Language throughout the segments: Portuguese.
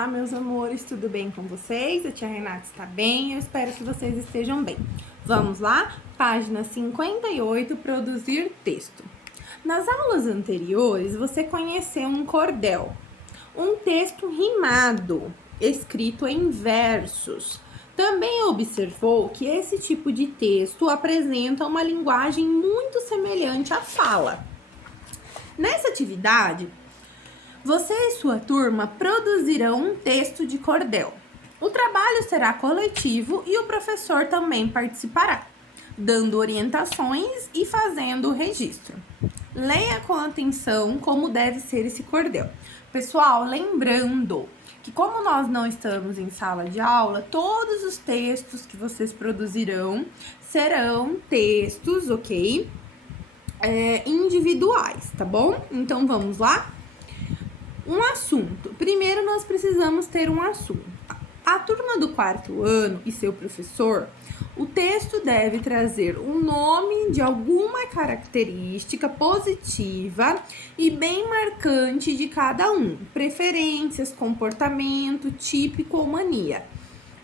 Olá, meus amores, tudo bem com vocês? A tia Renata está bem, eu espero que vocês estejam bem. Vamos lá? Página 58, produzir texto. Nas aulas anteriores, você conheceu um cordel, um texto rimado, escrito em versos. Também observou que esse tipo de texto apresenta uma linguagem muito semelhante à fala. Nessa atividade, você e sua turma produzirão um texto de cordel. O trabalho será coletivo e o professor também participará, dando orientações e fazendo o registro. Leia com atenção como deve ser esse cordel. Pessoal, lembrando que como nós não estamos em sala de aula, todos os textos que vocês produzirão serão textos, ok? Individuais, tá bom? Então, vamos lá? Um assunto. Primeiro, nós precisamos ter um assunto. A turma do quarto ano e seu professor, o texto deve trazer o nome de alguma característica positiva e bem marcante de cada um, preferências, comportamento, típico ou mania.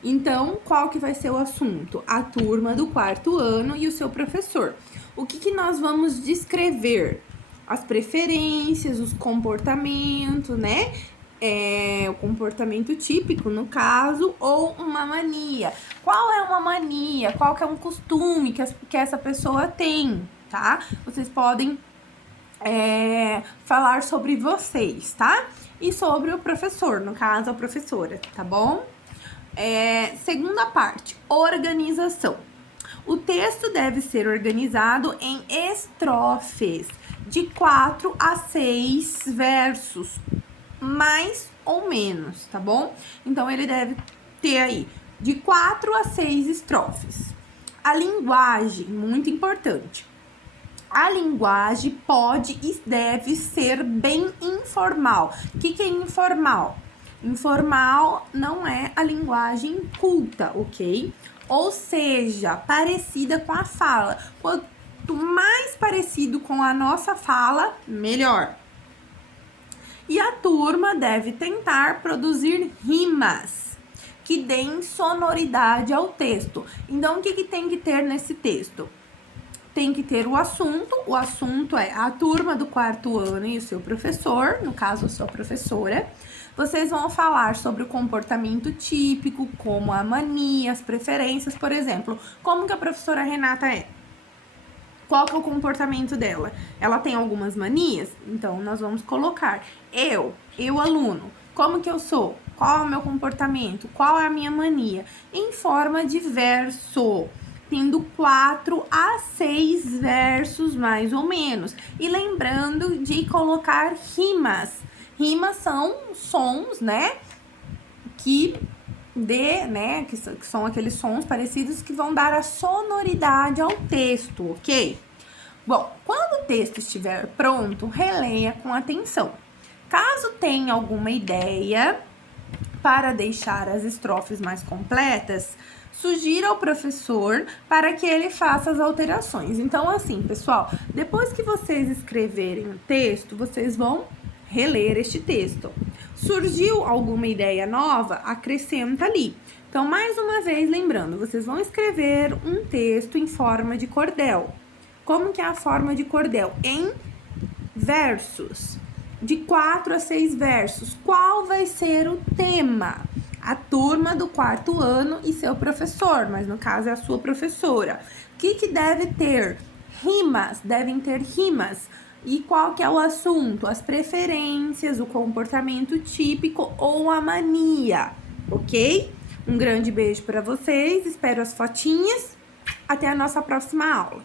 Então, qual que vai ser o assunto? A turma do quarto ano e o seu professor. O que nós vamos descrever? As preferências, os comportamentos, né? O comportamento típico, no caso, ou uma mania. Qual é uma mania? Qual que é um costume que essa pessoa tem, tá? Vocês podem falar sobre vocês, tá? E sobre o professor, no caso, a professora, tá bom? Segunda parte, organização. O texto deve ser organizado em estrofes de 4 a 6 versos, mais ou menos, tá bom? Então, ele deve ter aí de 4 a 6 estrofes. A linguagem, muito importante. A linguagem pode e deve ser bem informal. O que é informal? Informal não é a linguagem culta, ok? Ou seja, parecida com a fala. Quanto mais parecido com a nossa fala, melhor. E a turma deve tentar produzir rimas que deem sonoridade ao texto. Então, o que tem que ter nesse texto? Tem que ter o assunto é a turma do quarto ano e o seu professor, no caso, a sua professora. Vocês vão falar sobre o comportamento típico, como a mania, as preferências, por exemplo. Como que a professora Renata é? Qual que é o comportamento dela? Ela tem algumas manias? Então, nós vamos colocar eu aluno, como que eu sou? Qual é o meu comportamento? Qual é a minha mania? Em forma de verso, tendo 4 a 6 versos, mais ou menos. E lembrando de colocar rimas. Rimas são sons, né? Que são aqueles sons parecidos que vão dar a sonoridade ao texto, ok? Bom, quando o texto estiver pronto, releia com atenção. Caso tenha alguma ideia para deixar as estrofes mais completas, sugira ao professor para que ele faça as alterações. Então, assim, pessoal, depois que vocês escreverem o texto, vocês vão reler este texto. Surgiu alguma ideia nova? Acrescenta ali. Então, mais uma vez, lembrando, vocês vão escrever um texto em forma de cordel. Como que é a forma de cordel? Em versos. De 4 a 6 versos. Qual vai ser o tema? A turma do quarto ano e seu professor, mas no caso é a sua professora. O que deve ter? Rimas, devem ter rimas. E qual que é o assunto? As preferências, o comportamento típico ou a mania, ok? Um grande beijo para vocês, espero as fotinhas. Até a nossa próxima aula.